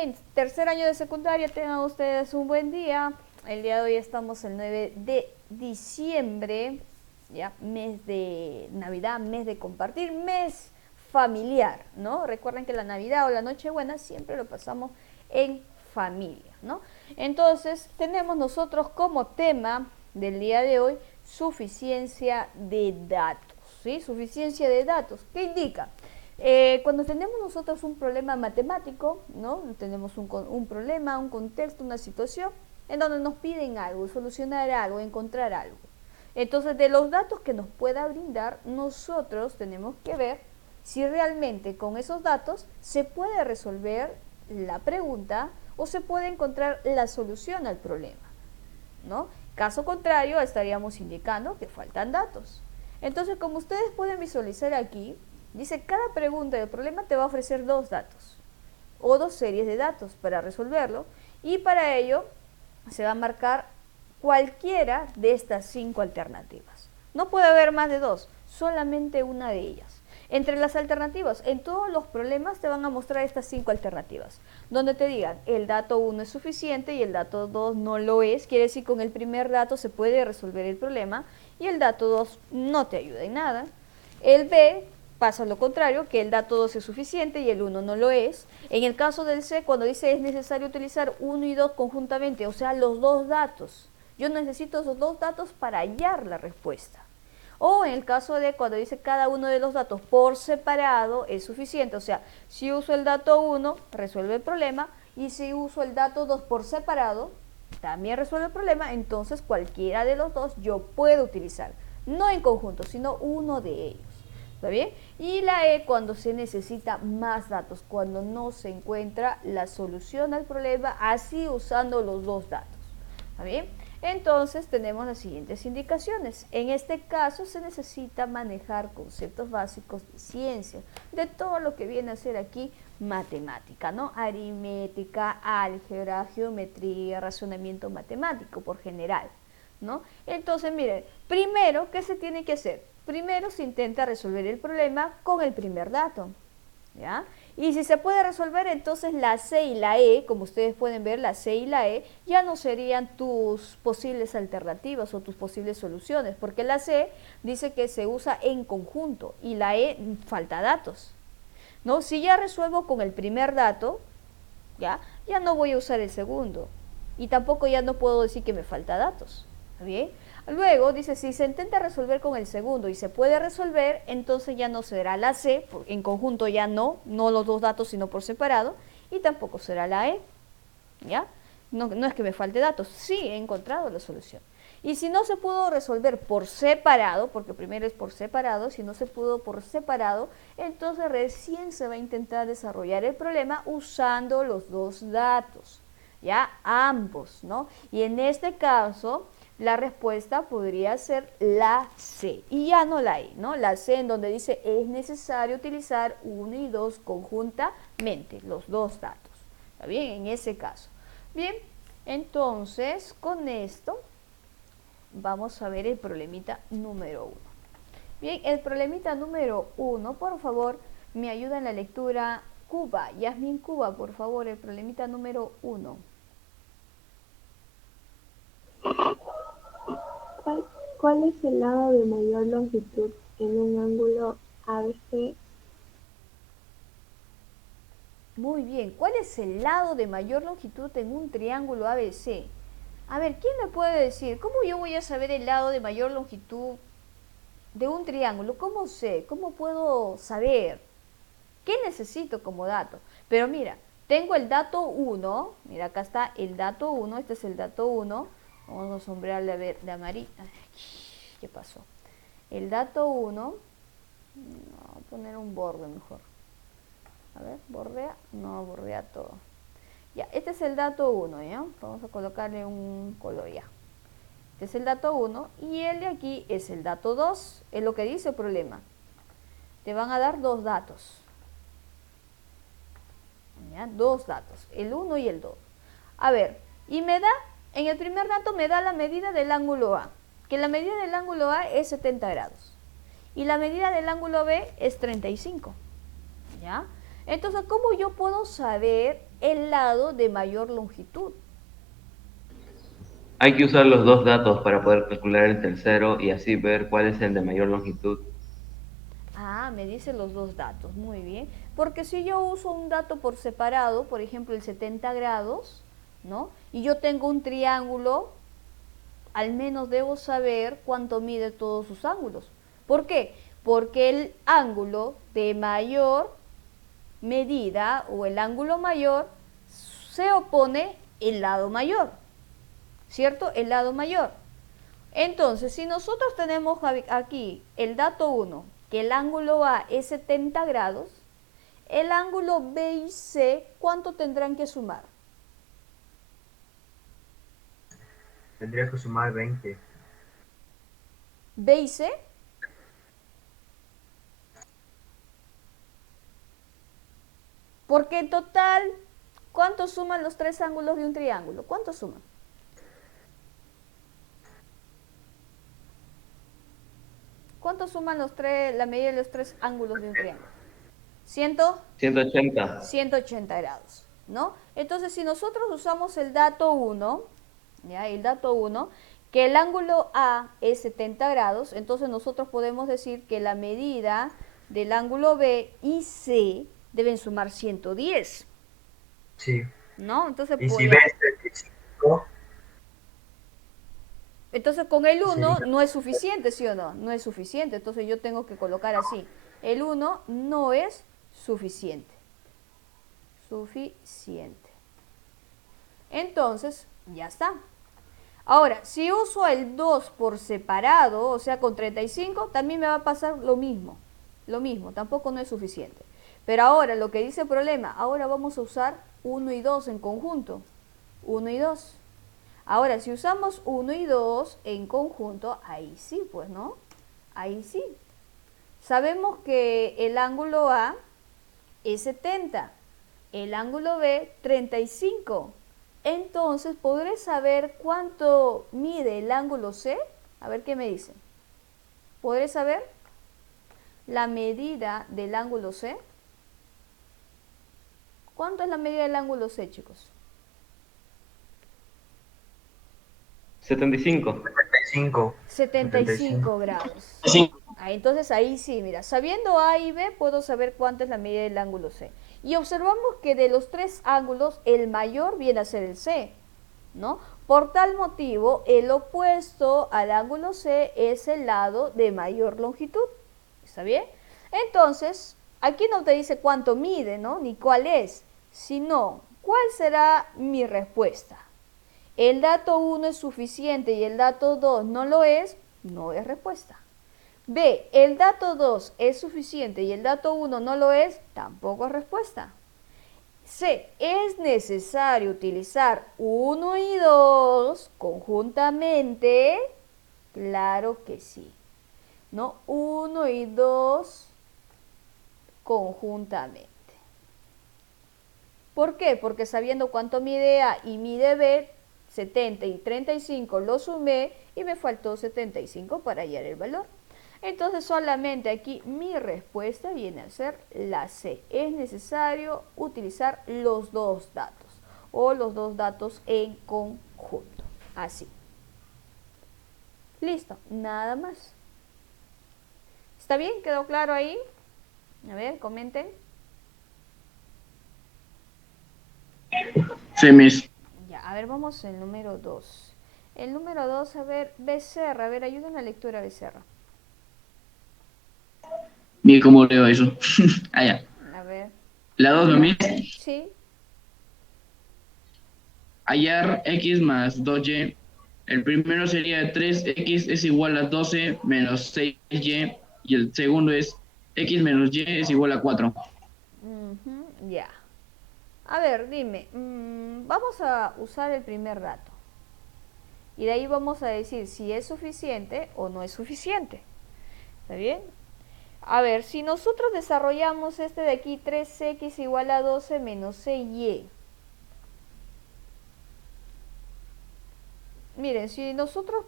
bien, tercer año de secundaria, tengan ustedes un buen día. El día de hoy estamos el 9 de diciembre, ya, mes de Navidad, mes de compartir, mes familiar, ¿no? Recuerden que la Navidad o la Nochebuena siempre lo pasamos en familia, ¿no? Entonces, tenemos nosotros como tema del día de hoy suficiencia de datos, ¿sí? Suficiencia de datos. ¿Qué indica? Cuando tenemos nosotros un problema matemático, ¿no? Tenemos un problema, un contexto, una situación en donde nos piden algo, solucionar algo, encontrar algo. Entonces, de los datos que nos pueda brindar, nosotros tenemos que ver si realmente con esos datos se puede resolver la pregunta o se puede encontrar la solución al problema, ¿no? Caso contrario, estaríamos indicando que faltan datos. Entonces, como ustedes pueden visualizar aquí, dice cada pregunta del problema te va a ofrecer dos datos o dos series de datos para resolverlo, y para ello se va a marcar cualquiera de estas 5 alternativas. No puede haber más de dos, solamente una de ellas. Entre las alternativas, en todos los problemas te van a mostrar estas 5 alternativas, donde te digan el dato 1 es suficiente y el dato 2 no lo es. Quiere decir que con el primer dato se puede resolver el problema y el dato 2 no te ayuda en nada. El B pasa lo contrario, que el dato 2 es suficiente y el 1 no lo es. En el caso del C, cuando dice es necesario utilizar 1 y 2 conjuntamente, o sea, los dos datos. Yo necesito esos dos datos para hallar la respuesta. O en el caso de cuando dice cada uno de los datos por separado es suficiente, o sea, si uso el dato 1 resuelve el problema, y si uso el dato 2 por separado también resuelve el problema. Entonces cualquiera de los dos yo puedo utilizar, no en conjunto, sino uno de ellos. ¿Está bien? Y la E, cuando se necesita más datos, cuando no se encuentra la solución al problema, así usando los dos datos. ¿Está bien? Entonces tenemos las siguientes indicaciones. En este caso se necesita manejar conceptos básicos de ciencia, de todo lo que viene a ser aquí matemática, ¿no? Aritmética, álgebra, geometría, razonamiento matemático por general, ¿no? Entonces, miren, primero, ¿qué se tiene que hacer? Primero se intenta resolver el problema con el primer dato, ¿ya? Y si se puede resolver, entonces la C y la E, como ustedes pueden ver, la C y la E ya no serían tus posibles alternativas o tus posibles soluciones, porque la C dice que se usa en conjunto y la E falta datos, ¿no? Si ya resuelvo con el primer dato, ya no voy a usar el segundo y tampoco ya no puedo decir que me falta datos. ¿Está bien? Luego dice, si se intenta resolver con el segundo y se puede resolver, entonces ya no será la C, en conjunto ya no los dos datos sino por separado, y tampoco será la E, ¿ya? No es que me falte datos, sí he encontrado la solución. Y si no se pudo resolver por separado, porque primero es por separado, si no se pudo por separado, entonces recién se va a intentar desarrollar el problema usando los dos datos, ¿ya? Ambos, ¿no? Y en este caso, la respuesta podría ser la C, y ya no la E, ¿no? La C en donde dice es necesario utilizar 1 y 2 conjuntamente, los dos datos. ¿Está bien? En ese caso. Bien, entonces con esto vamos a ver el problemita número 1. Bien, el problemita número 1, por favor, me ayuda en la lectura Cuba. Yasmin Cuba, por favor, el problemita número 1. ¿Cuál es el lado de mayor longitud en un ángulo ABC? Muy bien, ¿cuál es el lado de mayor longitud en un triángulo ABC? A ver, ¿quién me puede decir? ¿Cómo yo voy a saber el lado de mayor longitud de un triángulo? ¿Cómo sé? ¿Cómo puedo saber? ¿Qué necesito como dato? Pero mira, tengo el dato 1, mira, acá está el dato 1, este es el dato 1, vamos a sombrearle a ver de amarillo. ¿Qué pasó? El dato 1, vamos a poner un borde mejor. A ver, bordea, no, bordea todo. Ya, este es el dato 1, ¿ya? Vamos a colocarle un color ya. Este es el dato 1 y el de aquí es el dato 2, es lo que dice el problema. Te van a dar dos datos. ¿Ya? Dos datos, el 1 y el 2. A ver, y me da, en el primer dato me da la medida del ángulo A, que la medida del ángulo A es 70 grados. Y la medida del ángulo B es 35. ¿Ya? Entonces, ¿cómo yo puedo saber el lado de mayor longitud? Hay que usar los dos datos para poder calcular el tercero y así ver cuál es el de mayor longitud. Ah, me dice los dos datos, muy bien. Porque si yo uso un dato por separado, por ejemplo el 70 grados, ¿no? Y yo tengo un triángulo, al menos debo saber cuánto mide todos sus ángulos. ¿Por qué? Porque el ángulo de mayor medida o el ángulo mayor se opone el lado mayor, ¿cierto? El lado mayor. Entonces, si nosotros tenemos aquí el dato 1, que el ángulo A es 70 grados, el ángulo B y C, ¿cuánto tendrán que sumar? Tendría que sumar 20. B y C, porque en total, ¿cuánto suman los tres ángulos de un triángulo? ¿Cuánto suman? ¿Cuánto suman la medida de los tres ángulos de un triángulo? 180. 180 grados, ¿no? Entonces, si nosotros usamos el dato 1, ¿ya? El dato 1, que el ángulo A es 70 grados, entonces nosotros podemos decir que la medida del ángulo B y C deben sumar 110, Sí. ¿no? Entonces, Y si ves 35, entonces con el 1 sería no es suficiente, ¿sí o no? No es suficiente, entonces yo tengo que colocar así. El 1 no es suficiente. Suficiente. Entonces, ya está. Ahora, si uso el 2 por separado, o sea, con 35, también me va a pasar lo mismo. Lo mismo, tampoco no es suficiente. Pero ahora, lo que dice el problema, ahora vamos a usar 1 y 2 en conjunto. 1 y 2. Ahora, si usamos 1 y 2 en conjunto, ahí sí, pues, ¿no? Ahí sí. Sabemos que el ángulo A es 70, el ángulo B 35. Entonces, ¿podré saber cuánto mide el ángulo C? A ver qué me dice. ¿Podré saber la medida del ángulo C? ¿Cuánto es la medida del ángulo C, chicos? 75. 75. 75 75. grados. Entonces ahí sí, mira, sabiendo A y B puedo saber cuánto es la medida del ángulo C. Y observamos que de los tres ángulos, el mayor viene a ser el C, ¿no? Por tal motivo, el opuesto al ángulo C es el lado de mayor longitud. ¿Está bien? Entonces, aquí no te dice cuánto mide, ¿no? Ni cuál es, sino cuál será mi respuesta. El dato 1 es suficiente y el dato 2 no es respuesta. B, el dato 2 es suficiente y el dato 1 no lo es, tampoco es respuesta. C, es necesario utilizar 1 y 2 conjuntamente, claro que sí, ¿no? 1 y 2 conjuntamente. ¿Por qué? Porque sabiendo cuánto mide A y mide B, 70 y 35 lo sumé y me faltó 75 para hallar el valor. Entonces solamente aquí mi respuesta viene a ser la C. Es necesario utilizar los dos datos o los dos datos en conjunto. Así. Listo, nada más. ¿Está bien? ¿Quedó claro ahí? A ver, comenten. Sí, Miss. Ya, a ver, vamos al número 2. El número 2, a ver, Becerra, a ver, ayuda en la lectura, Becerra. Mire cómo leo eso. Ah, ya. A ver, La 2, ¿no, Miss? sí, Hallar x más 2y. El primero sería 3x es igual a 12 menos 6y. Y el segundo es x menos y es igual a 4. ya. A ver, dime, vamos a usar el primer dato. Y de ahí vamos a decir si es suficiente o no es suficiente. ¿Está bien? A ver, si nosotros desarrollamos este de aquí, 3x igual a 12 menos 6y. Miren, si nosotros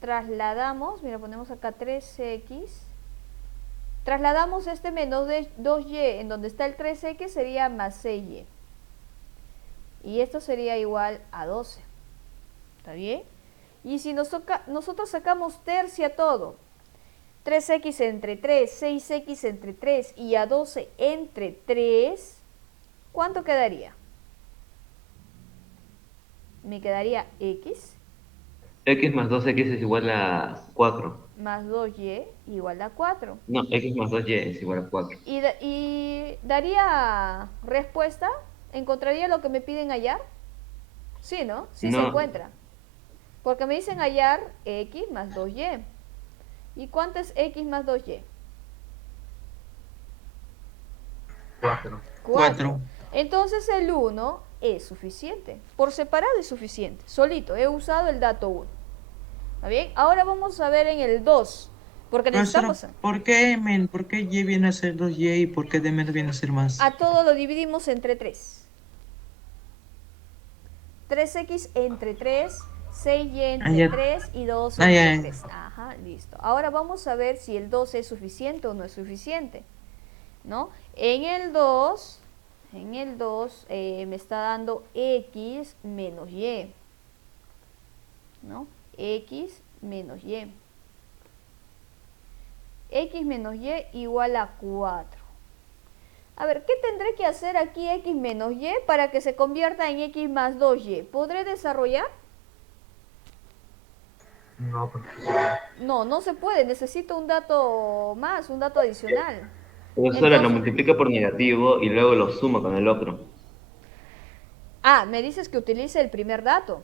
trasladamos, mira, ponemos acá 3x Trasladamos este menos de 2y en donde está el 3x, sería más 6y. Y esto sería igual a 12. ¿Está bien? Y si nosotros sacamos tercia todo, 3x entre 3, 6x entre 3 y a 12 entre 3, ¿cuánto quedaría? Me quedaría x X más 2x es igual a 4. más 2y igual a 4. No, X más 2y es igual a 4. Y daría respuesta, encontraría lo que me piden hallar. Sí, ¿no? Sí se No. encuentra. Porque me dicen hallar x más 2y. ¿Y cuánto es x más 2y? 4. 4. Entonces el 1 es suficiente. Por separado es suficiente. Solito, he usado el dato 1. ¿Está bien? Ahora vamos a ver en el 2. Porque Profesora, necesitamos... ¿por qué y viene a ser 2y y por qué de menos viene a ser más? A todo lo dividimos entre 3. 3x entre 3, 6y entre ya. 3 y 2 Ah, ya, entre ya. 3. Ajá, listo. Ahora vamos a ver si el 2 es suficiente o no es suficiente, ¿no? En el 2 me está dando x menos y, ¿no? X menos y. X menos y igual a 4. A ver, ¿qué tendré que hacer aquí x menos y para que se convierta en x más 2y? ¿Podré desarrollar? No, profesora. No, no se puede. Necesito un dato más, un dato adicional. Profesora, lo Entonces, multiplica por negativo y luego lo suma con el otro. me dices que utilice el primer dato.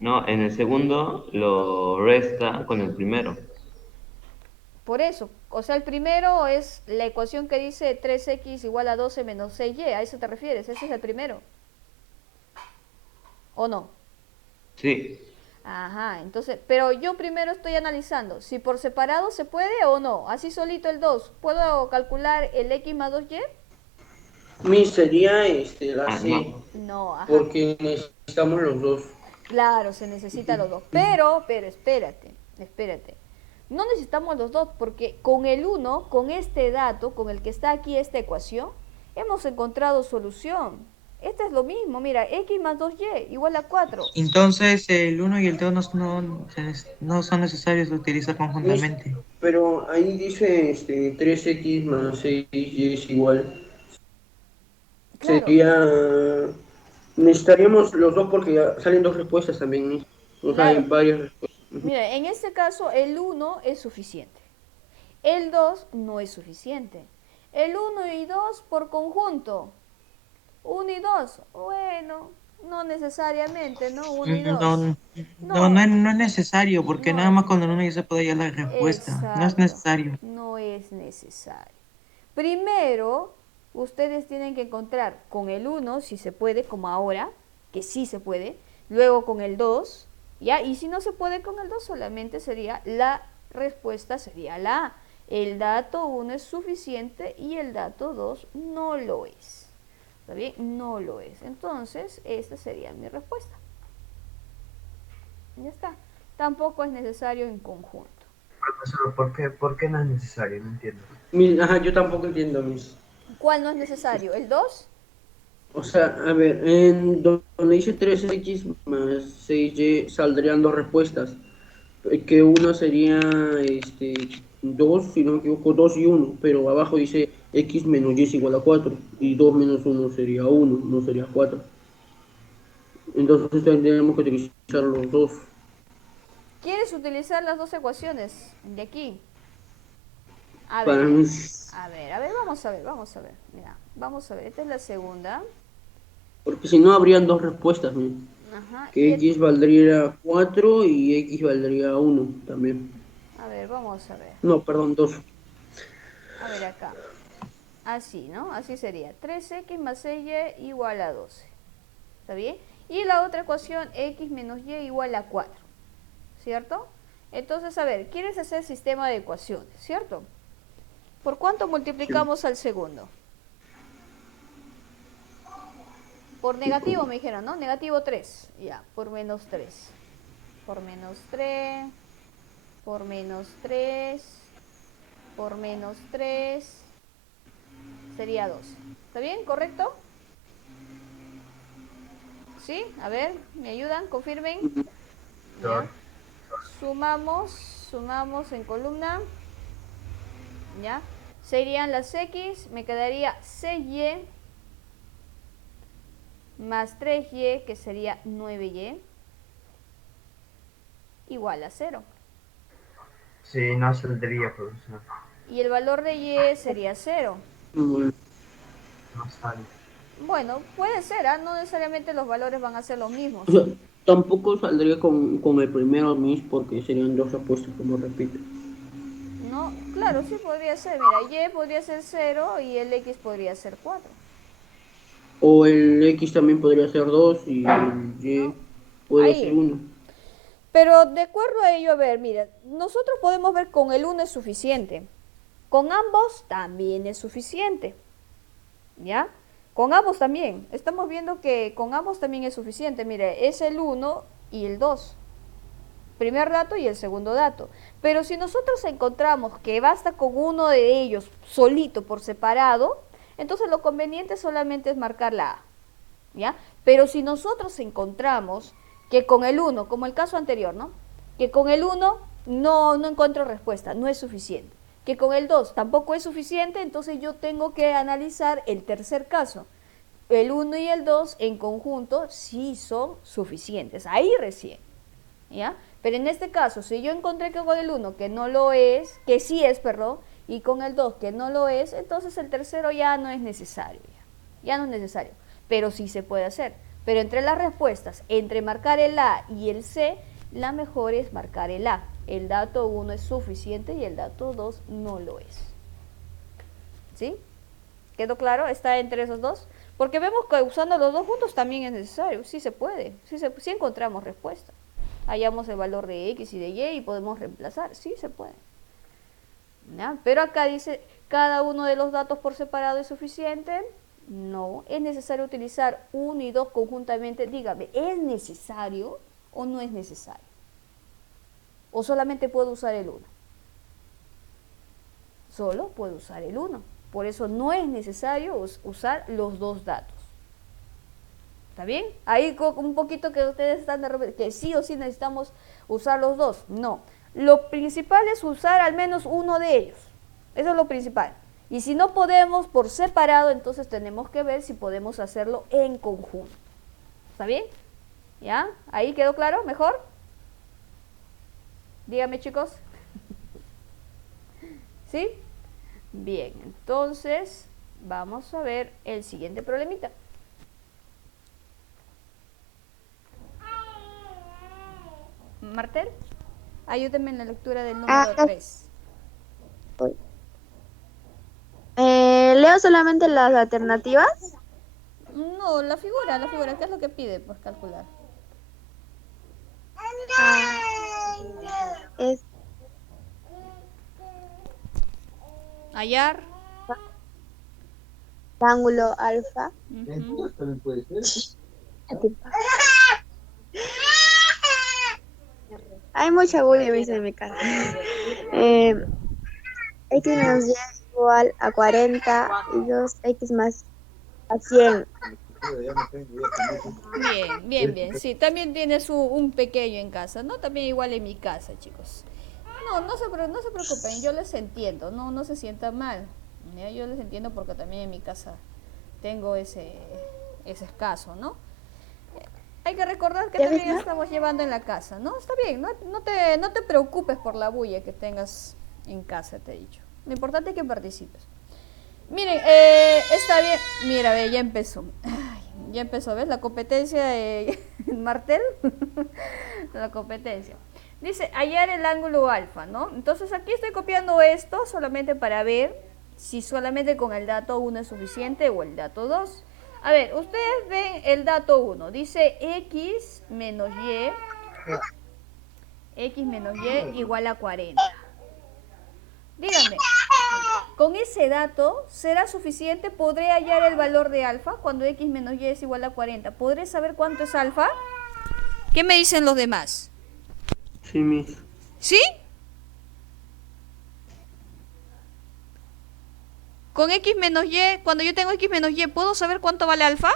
No, en el segundo lo resta con el primero. Por eso, o sea, el primero es la ecuación que dice 3x igual a 12 menos 6y. ¿A eso te refieres? Ese es el primero. ¿O no? Sí. Ajá, entonces, pero yo primero estoy analizando si por separado se puede o no. Así solito el 2. ¿Puedo calcular el x más 2y? Mi sería la Ah, C, no. No, ajá. porque necesitamos los dos. Claro, se necesitan los dos. Pero espérate. No necesitamos los dos porque con el 1, con este dato, con el que está aquí esta ecuación, hemos encontrado solución. Este es lo mismo, mira, x más 2y igual a 4. Entonces, el 1 y el 2 no son necesarios de utilizar Mis- conjuntamente. Pero ahí dice 3x más 6y es igual. Claro, Sería... Necesitaríamos los dos porque ya salen dos respuestas también, ¿no? O sea, hay claro. varias respuestas. Mira, en este caso el 1 es suficiente. El 2 no es suficiente. El 1 y 2 por conjunto. 1 y 2, bueno, no necesariamente, ¿no? 1 y 2. No es necesario, porque No nada es más con el 1 ya se puede hallar la respuesta. No es exacto, necesario. no es necesario. Primero, ustedes tienen que encontrar con el 1, si se puede, como ahora, que sí se puede, luego con el 2, ¿ya? Y si no se puede con el 2, solamente sería la respuesta, sería la A. El dato 1 es suficiente y el dato 2 no lo es. ¿Está bien? No lo es. Entonces, esta sería mi respuesta. Ya está. Tampoco es necesario en conjunto. Profesor, ¿por qué no es necesario? No entiendo. Ajá, yo tampoco entiendo, mis. ¿Cuál no es necesario? ¿El 2? O sea, a ver, en donde dice 3x más 6y saldrían dos respuestas. Que una sería 2, si no me equivoco, 2 y 1, pero abajo dice x menos y es igual a 4, y 2 menos 1 sería 1, no sería 4. Entonces tendríamos que utilizar los dos. ¿Quieres utilizar las dos ecuaciones de aquí? A Para ver, mí, vamos a ver. Mira, vamos a ver, esta es la segunda. porque si no habrían dos respuestas, ¿no? Ajá, Que x valdría 4 y x valdría 1 también. a ver, vamos a ver. No, perdón, 2. A ver acá. Así, ¿no? Así sería. 3x más 6y igual a 12. ¿Está bien? Y la otra ecuación, x menos y igual a 4. ¿Cierto? Entonces, a ver, ¿quieres hacer sistema de ecuaciones? ¿Cierto? ¿Por cuánto multiplicamos al segundo? Por negativo me dijeron, ¿no? Negativo 3. Ya, por menos 3. Por menos 3. Por menos 3. por menos 3 sería 2. ¿Está bien? ¿Correcto? ¿Sí? A ver, ¿me ayudan? Confirmen. Ya. Sumamos en columna. ¿Ya? Serían las X, me quedaría 6Y más 3Y, que sería 9Y, igual a 0. Sí, no saldría, profesor. Y el valor de Y sería 0. Bueno, No sale. Bueno, puede ser, ¿ah? No necesariamente los valores van a ser los mismos. o sea, tampoco saldría con el primero, Miss, porque serían dos respuestas, como repito. No, claro, sí podría ser. Mira, Y podría ser 0 y el X podría ser 4. O el X también podría ser 2 y el Y puede ser Ahí. 1. Pero de acuerdo a ello, a ver, mira, nosotros podemos ver con el 1 es suficiente. Con ambos también es suficiente. ¿Ya? Con ambos también. Estamos viendo que con ambos también es suficiente. Mire, es el 1 y el 2. Primer dato y el segundo dato. Pero si nosotros encontramos que basta con uno de ellos solito por separado, entonces lo conveniente solamente es marcar la A. ¿Ya? Pero si nosotros encontramos que con el 1, como el caso anterior, ¿no? Que con el 1 no encuentro respuesta, no es suficiente. Que con el 2 tampoco es suficiente, entonces yo tengo que analizar el tercer caso. El 1 y el 2 en conjunto sí son suficientes, ahí recién. ¿Ya? Pero en este caso, si yo encontré que con el 1 que no lo es, que sí es, perdón, y con el 2 que no lo es, entonces el tercero ya no es necesario. Ya no es necesario, pero sí se puede hacer. Pero entre las respuestas, entre marcar el A y el C, la mejor es marcar el A. El dato 1 es suficiente y el dato 2 no lo es. ¿Sí? ¿Quedó claro? ¿Está entre esos dos? Porque vemos que usando los dos juntos también es necesario. Sí se puede. Sí encontramos respuesta. Hallamos el valor de X y de Y y podemos reemplazar. Sí se puede. ¿Ya? Pero acá dice, ¿cada uno de los datos por separado es suficiente? No, es necesario utilizar 1 y 2 conjuntamente. Dígame, ¿es necesario o no es necesario? ¿O solamente puedo usar el 1? Solo puedo usar el 1. Por eso no es necesario usar los dos datos. ¿Está bien? Ahí un poquito que ustedes están de repente, que sí o sí necesitamos usar los dos. No. Lo principal es usar al menos uno de ellos. Eso es lo principal. Y si no podemos por separado, entonces tenemos que ver si podemos hacerlo en conjunto. ¿Está bien? ¿Ya? ¿Ahí quedó claro? ¿Mejor? Dígame, chicos. ¿Sí? Bien, entonces vamos a ver el siguiente problemita. Martel, ayúdeme en la lectura del número 3. Leo solamente las alternativas. No, la figura, ¿qué es lo que pide? Pues calcular. Es Hallar. ángulo alfa. Hay mucha bulla en mi casa. X menos Y igual a 40 y 2X más a 100. Bien. Sí, también tienes un pequeño en casa, ¿no? También igual en mi casa, chicos. No se preocupen, yo les entiendo, no se sientan mal. ¿Ya? Yo les entiendo porque también en mi casa tengo ese caso, ¿no? Hay que recordar que también estamos llevando en la casa, ¿no? Está bien, no te preocupes por la bulla que tengas en casa, te he dicho. Lo importante es que participes. Miren, está bien. Mira, ve, ya empezó. Ya empezó, ¿ves? La competencia de Martel. La competencia. Dice, hallar el ángulo alfa, ¿no? Entonces aquí estoy copiando esto solamente para ver si solamente con el dato 1 es suficiente o el dato 2. A ver, ustedes ven el dato 1. Dice X menos Y igual a 40. Díganme, ¿con ese dato será suficiente? ¿Podré hallar el valor de alfa cuando X menos Y es igual a 40? ¿Podré saber cuánto es alfa? ¿Qué me dicen los demás? Sí, Miss. ¿Sí? Con X menos Y, cuando yo tengo X menos Y, ¿puedo saber cuánto vale alfa?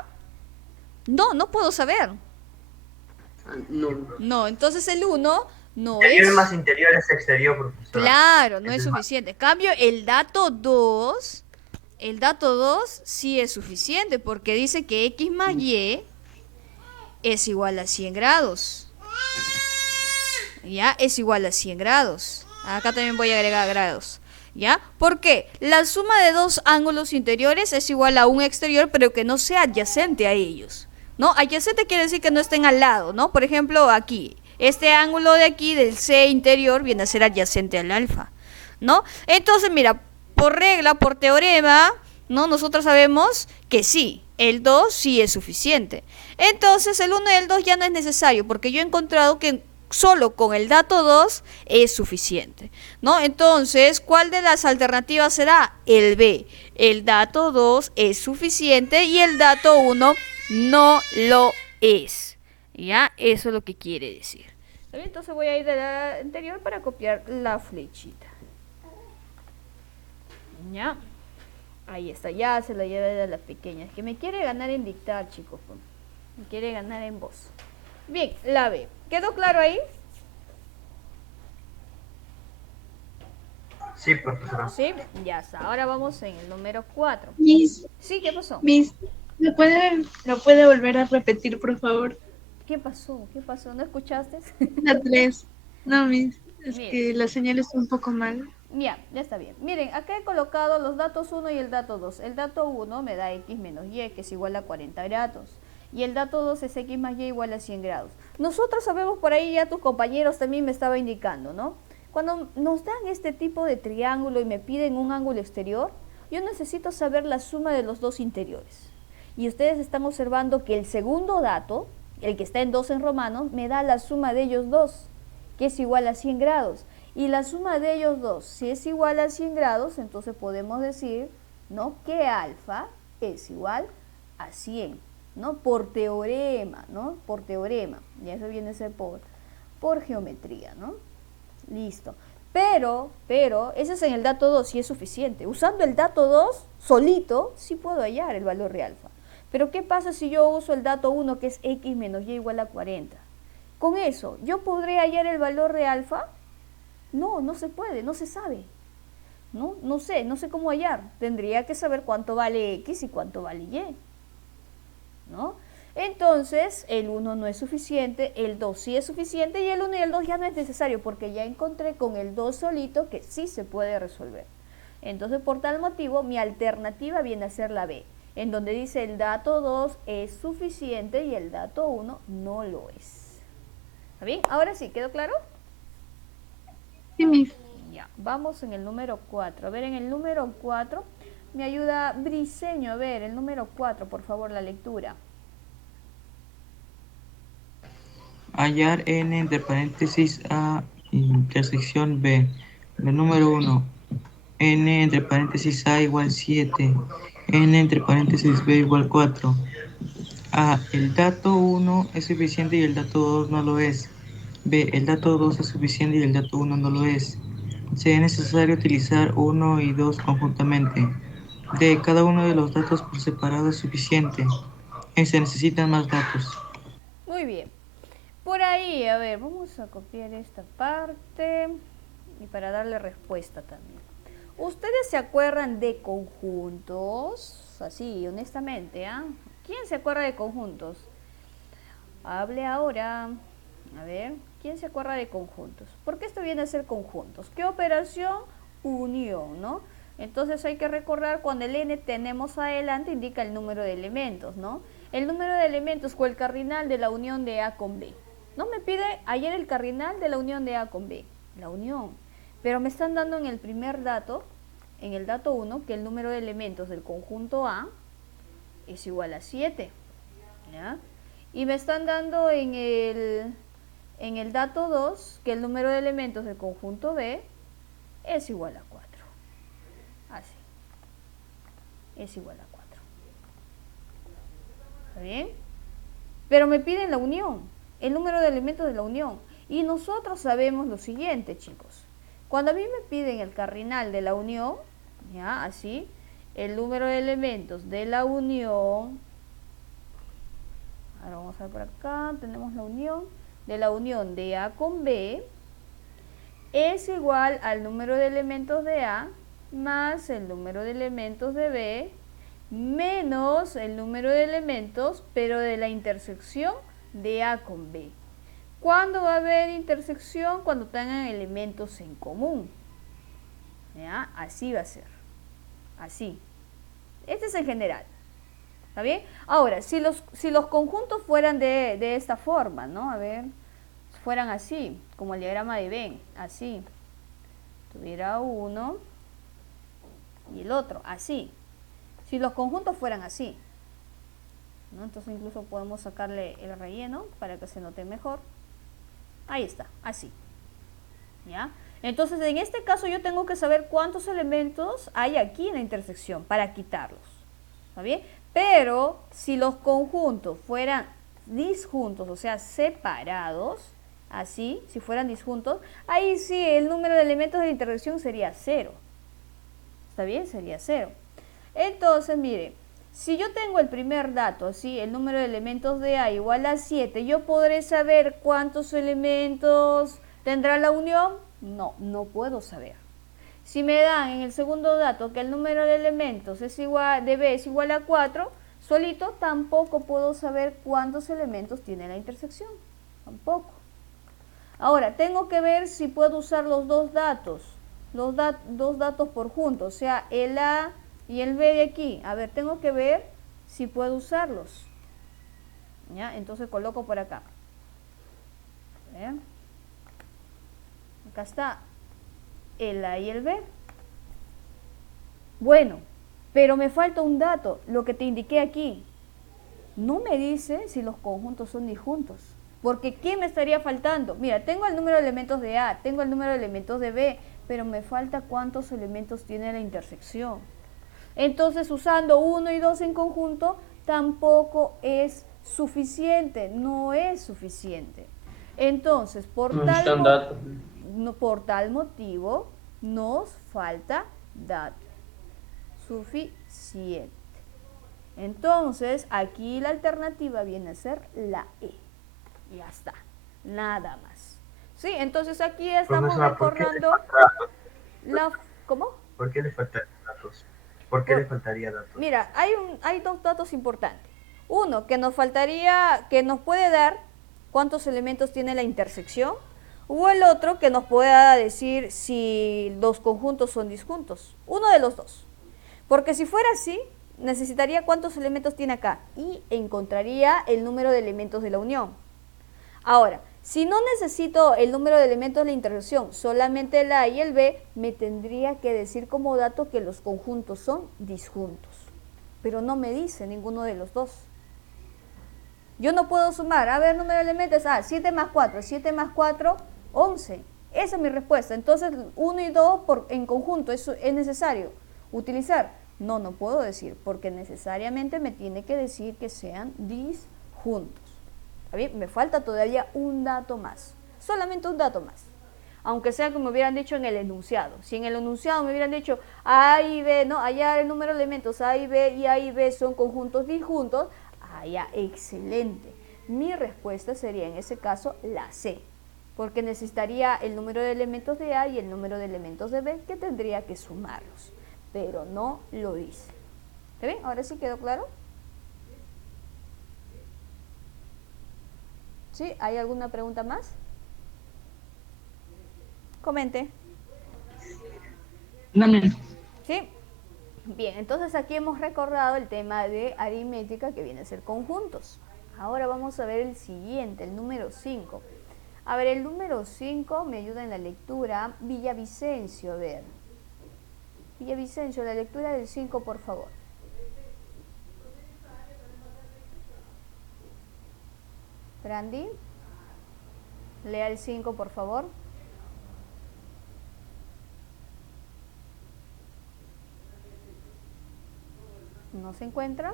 No, no puedo saber. No. No, entonces el 1 no Interior es... más interior es exterior, profesor. Claro, no Ese es es más. suficiente. En cambio, el dato 2 sí es suficiente porque dice que X más Y es igual a 100 grados. ¿Ya? Es igual a 100 grados. Acá también voy a agregar grados. ¿Ya? ¿Por qué? La suma de dos ángulos interiores es igual a un exterior, pero que no sea adyacente a ellos. ¿No? Adyacente quiere decir que no estén al lado, ¿no? Por ejemplo, aquí. Este ángulo de aquí, del C interior, viene a ser adyacente al alfa. ¿No? Entonces, mira, por regla, por teorema, ¿no? Nosotros sabemos que sí, el 2 sí es suficiente. Entonces, el 1 y el 2 ya no es necesario, porque yo he encontrado que solo con el dato 2 es suficiente, ¿no? Entonces, ¿cuál de las alternativas será? El B. El dato 2 es suficiente y el dato 1 no lo es. ¿Ya? Eso es lo que quiere decir. ¿Está bien? Entonces voy a ir de la anterior para copiar la flechita. ¿Ya? Ahí está, ya se la llevé a la pequeña. Es que me quiere ganar en dictar, chicos. Me quiere ganar en voz. Bien, la B. ¿Quedó claro ahí? Sí, profesor. Sí, ya está. Ahora vamos en el número 4. Miss, Sí, ¿qué pasó? Miss, ¿lo puede volver a repetir, por favor? ¿Qué pasó? ¿Qué pasó? ¿No escuchaste? La 3. No, Miss, es Bien. que la señal está un poco mal. Ya está bien. Miren, acá he colocado los datos 1 y el dato 2. El dato 1 me da X menos Y, que es igual a 40 grados. Y el dato 2 es X más Y igual a 100 grados. Nosotros sabemos, por ahí ya tus compañeros también me estaba indicando, ¿no? Cuando nos dan este tipo de triángulo y me piden un ángulo exterior, yo necesito saber la suma de los dos interiores. Y ustedes están observando que el segundo dato, el que está en 2 en romano, me da la suma de ellos dos, que es igual a 100 grados. Y la suma de ellos dos, si es igual a 100 grados, entonces podemos decir, ¿no?, que alfa es igual a 100, ¿no? Por teorema, ¿no? Por teorema. Y eso viene a ser por geometría, ¿no? Listo. Pero, ese es en el dato 2, sí es suficiente. Usando el dato 2 solito, sí puedo hallar el valor de alfa. Pero ¿qué pasa si yo uso el dato 1, que es X menos Y igual a 40? Con eso, ¿yo podré hallar el valor de alfa? No, no se puede, no se sabe. No sé cómo hallar. Tendría que saber cuánto vale X y cuánto vale Y, ¿no? Entonces, el 1 no es suficiente, el 2 sí es suficiente y el 1 y el 2 ya no es necesario porque ya encontré con el 2 solito que sí se puede resolver. Entonces, por tal motivo, mi alternativa viene a ser la B, en donde dice el dato 2 es suficiente y el dato 1 no lo es. ¿Está bien? Ahora sí, ¿quedó claro? Sí, Miss. Ya, vamos en el número 4. A ver, en el número 4 me ayuda Briseño. A ver, el número 4, por favor, la lectura. Hallar n entre paréntesis A intersección B. El número 1. N entre paréntesis A igual 7. N entre paréntesis B igual 4. A. El dato 1 es suficiente y el dato 2 no lo es. B. El dato 2 es suficiente y el dato 1 no lo es. C. Es necesario utilizar 1 y 2 conjuntamente. D. Cada uno de los datos por separado es suficiente. E. Se necesitan más datos. Muy bien. Por ahí, a ver, vamos a copiar esta parte y para darle respuesta también. ¿Ustedes se acuerdan de conjuntos? Así, honestamente, ¿ah? ¿Quién se acuerda de conjuntos? Hable ahora. A ver, ¿quién se acuerda de conjuntos? Porque esto viene a ser conjuntos. ¿Qué operación? Unión, ¿no? Entonces hay que recordar cuando el n tenemos adelante indica el número de elementos, ¿no? El número de elementos o el cardinal de la unión de A con B. No me pide ayer el cardinal de la unión de A con B, la unión. Pero me están dando en el primer dato, en el dato 1, que el número de elementos del conjunto A es igual a 7, ¿ya? Y me están dando en el dato 2 que el número de elementos del conjunto B es igual a 4. Así. Es igual a 4. ¿Está bien? Pero me piden la unión, el número de elementos de la unión. Y nosotros sabemos lo siguiente, chicos. Cuando a mí me piden el cardinal de la unión, ya, así, el número de elementos de la unión, ahora vamos a ver por acá, tenemos la unión, de la unión de A con B, es igual al número de elementos de A más el número de elementos de B menos el número de elementos, pero de la intersección de A con B. ¿Cuándo va a haber intersección? Cuando tengan elementos en común. ¿Ya? Así va a ser. Así. Este es el general. ¿Está bien? Ahora, si los conjuntos fueran de esta forma, ¿no? A ver, fueran así, como el diagrama de Venn, así. Tuviera uno y el otro, así. Si los conjuntos fueran así, ¿no? Entonces incluso podemos sacarle el relleno para que se note mejor. Ahí está, así. ¿Ya? Entonces en este caso yo tengo que saber cuántos elementos hay aquí en la intersección para quitarlos. ¿Está bien? Pero si los conjuntos fueran disjuntos, o sea, separados, así, si fueran disjuntos, ahí sí el número de elementos de la intersección sería 0. ¿Está bien? Sería 0. Entonces, mire, si yo tengo el primer dato, ¿sí? El número de elementos de A igual a 7, ¿yo podré saber cuántos elementos tendrá la unión? No, no puedo saber. Si me dan en el segundo dato que el número de elementos es igual, de B es igual a 4, solito tampoco puedo saber cuántos elementos tiene la intersección. Tampoco. Ahora, tengo que ver si puedo usar los dos datos. Dos datos por juntos, o sea, el A y el B de aquí. A ver, tengo que ver si puedo usarlos. ¿Ya? Entonces coloco por acá. ¿Ven? Acá está el A y el B. Bueno, pero me falta un dato, lo que te indiqué aquí. No me dice si los conjuntos son disjuntos. Porque ¿qué me estaría faltando? Mira, tengo el número de elementos de A, tengo el número de elementos de B, pero me falta cuántos elementos tiene la intersección. Entonces, usando 1 y 2 en conjunto, tampoco es suficiente, no es suficiente. Entonces, por tal motivo, nos falta dato suficiente. Entonces, aquí la alternativa viene a ser la E. Ya está, nada más. Sí, entonces aquí estamos recordando la... ¿Cómo? ¿Por qué le faltarían datos? ¿Por qué le faltaría datos? Mira, hay dos datos importantes. Uno, que nos faltaría, que nos puede dar cuántos elementos tiene la intersección, o el otro que nos pueda decir si los conjuntos son disjuntos. Uno de los dos. Porque si fuera así, necesitaría cuántos elementos tiene acá y encontraría el número de elementos de la unión. Ahora, si no necesito el número de elementos de la intersección, solamente el A y el B, me tendría que decir como dato que los conjuntos son disjuntos. Pero no me dice ninguno de los dos. Yo no puedo sumar, a ver, número de elementos, 7 más 4, 7 más 4, 11. Esa es mi respuesta. Entonces, 1 y 2 en conjunto, ¿eso es necesario utilizar? No, no puedo decir, porque necesariamente me tiene que decir que sean disjuntos. ¿Está bien? Me falta todavía un dato más, solamente un dato más. Aunque sea como me hubieran dicho en el enunciado. Si en el enunciado me hubieran dicho A y B, no, allá el número de elementos A y B son conjuntos disjuntos, ya, excelente. Mi respuesta sería en ese caso la C, porque necesitaría el número de elementos de A y el número de elementos de B, que tendría que sumarlos, pero no lo dice. ¿Está bien? ¿Ahora sí quedó claro? ¿Sí? ¿Hay alguna pregunta más? Comente. Dame. ¿Sí? Bien, entonces aquí hemos recordado el tema de aritmética, que viene a ser conjuntos. Ahora vamos a ver el siguiente, el número 5. A ver, el número 5 me ayuda en la lectura. Villavicencio, a ver. Villavicencio, la lectura del 5, por favor. Brandy, lea el 5, por favor. ¿No se encuentra?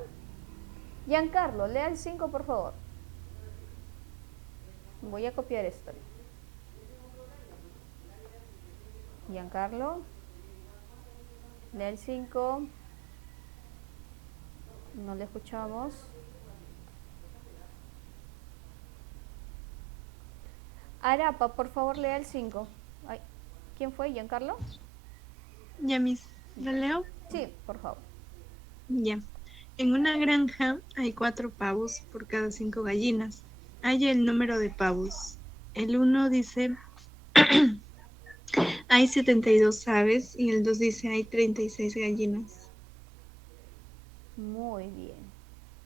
Giancarlo, lea el 5, por favor. Voy a copiar esto. Giancarlo, lea el 5. No le escuchamos. Arapa, por favor, lea el 5. Ay, ¿quién fue? ¿Giancarlo? Ya, mis. ¿Lo leo? Sí, por favor. Ya. En una granja hay 4 pavos por cada 5 gallinas. Hay el número de pavos. El 1 dice hay 72 aves y el 2 dice hay 36 gallinas. Muy bien.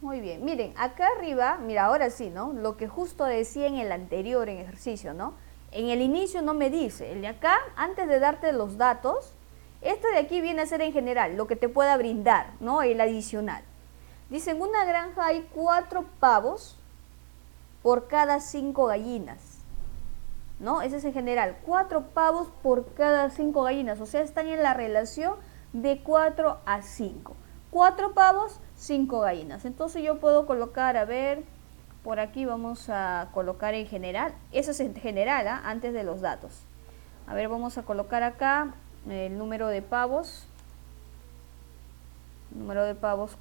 Muy bien. Miren, acá arriba, mira, ahora sí, ¿no? Lo que justo decía en el anterior en ejercicio, ¿no? En el inicio no me dice. El de acá, antes de darte los datos, este de aquí viene a ser en general, lo que te pueda brindar, ¿no? El adicional. Dice, en una granja hay 4 pavos por cada 5 gallinas, ¿no? Ese es en general, 4 pavos por cada 5 gallinas, o sea, están en la relación de 4 a 5. 4 pavos, 5 gallinas. Entonces yo puedo colocar, a ver, por aquí vamos a colocar en general, eso es en general, ¿eh? Antes de los datos. A ver, vamos a colocar acá el número de pavos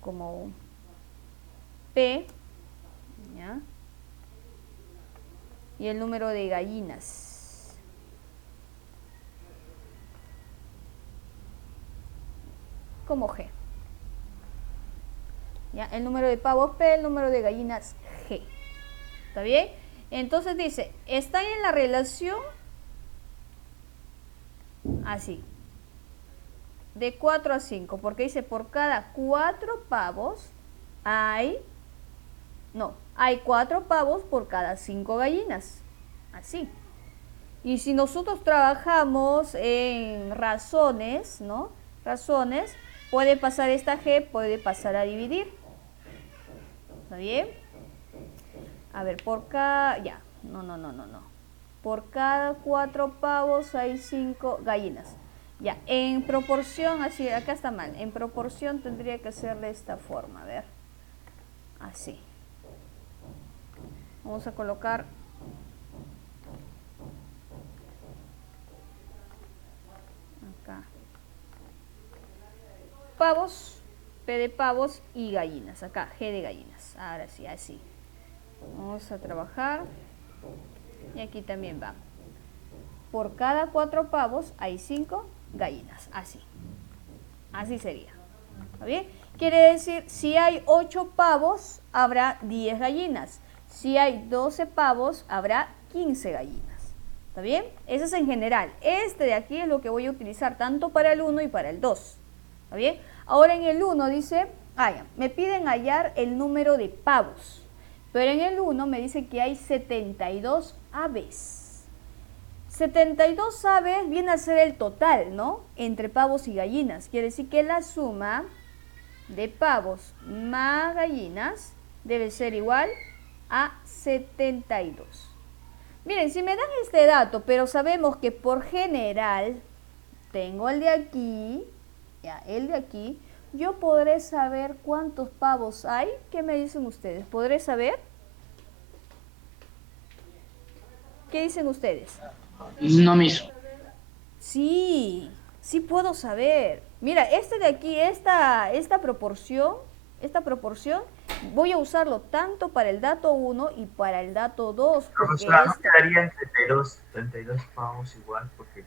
como P, ¿ya? Y el número de gallinas. Como G. ¿Ya? El número de pavos P, el número de gallinas G. ¿Está bien? Entonces dice, están en la relación así, de 4 a 5, porque dice por cada 4 pavos hay 4 pavos por cada 5 gallinas, así. Y si nosotros trabajamos en razones, ¿no? Razones, puede pasar esta G, puede pasar a dividir. ¿Está bien? A ver, por cada, ya, no. Por cada 4 pavos hay 5 gallinas. Ya, en proporción, así, acá está mal. En proporción tendría que ser de esta forma, a ver. Así. Vamos a colocar acá pavos, P de pavos y gallinas. Acá, G de gallinas. Ahora sí, así. Vamos a trabajar. Y aquí también va. Por cada 4 pavos hay 5 gallinas. Así. Así sería. ¿Está bien? Quiere decir, si hay 8 pavos, habrá 10 gallinas. Si hay 12 pavos, habrá 15 gallinas. ¿Está bien? Eso es en general. Este de aquí es lo que voy a utilizar tanto para el 1 y para el 2. ¿Está bien? Ahora en el 1 dice, me piden hallar el número de pavos. Pero en el 1 me dice que hay 72 aves. 72 aves viene a ser el total, ¿no? Entre pavos y gallinas. Quiere decir que la suma de pavos más gallinas debe ser igual a 72. Miren, si me dan este dato, pero sabemos que por general tengo el de aquí, ya, el de aquí, yo podré saber cuántos pavos hay. ¿Qué me dicen ustedes? ¿Podré saber? ¿Qué dicen ustedes? No, mis. Sí, sí puedo saber. Mira, este de aquí, esta proporción, voy a usarlo tanto para el dato 1 y para el dato 2. Profesora, ¿no quedarían 32 pavos igual? Porque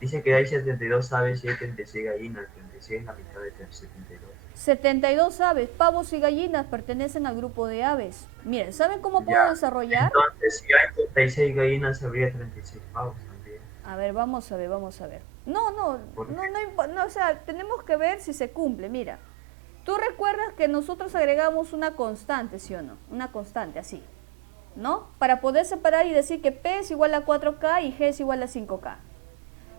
dice que hay 72 aves y hay 36 gallinas. 36 es la mitad de 72. 72 aves, pavos y gallinas pertenecen al grupo de aves. Miren, ¿saben cómo puedo desarrollar? Entonces, si hay 36 gallinas, habría 36 pavos también. A ver, vamos a ver. No, o sea, tenemos que ver si se cumple. Mira, tú recuerdas que nosotros agregamos una constante, ¿sí o no? Una constante, así, ¿no? Para poder separar y decir que P es igual a 4K y G es igual a 5K.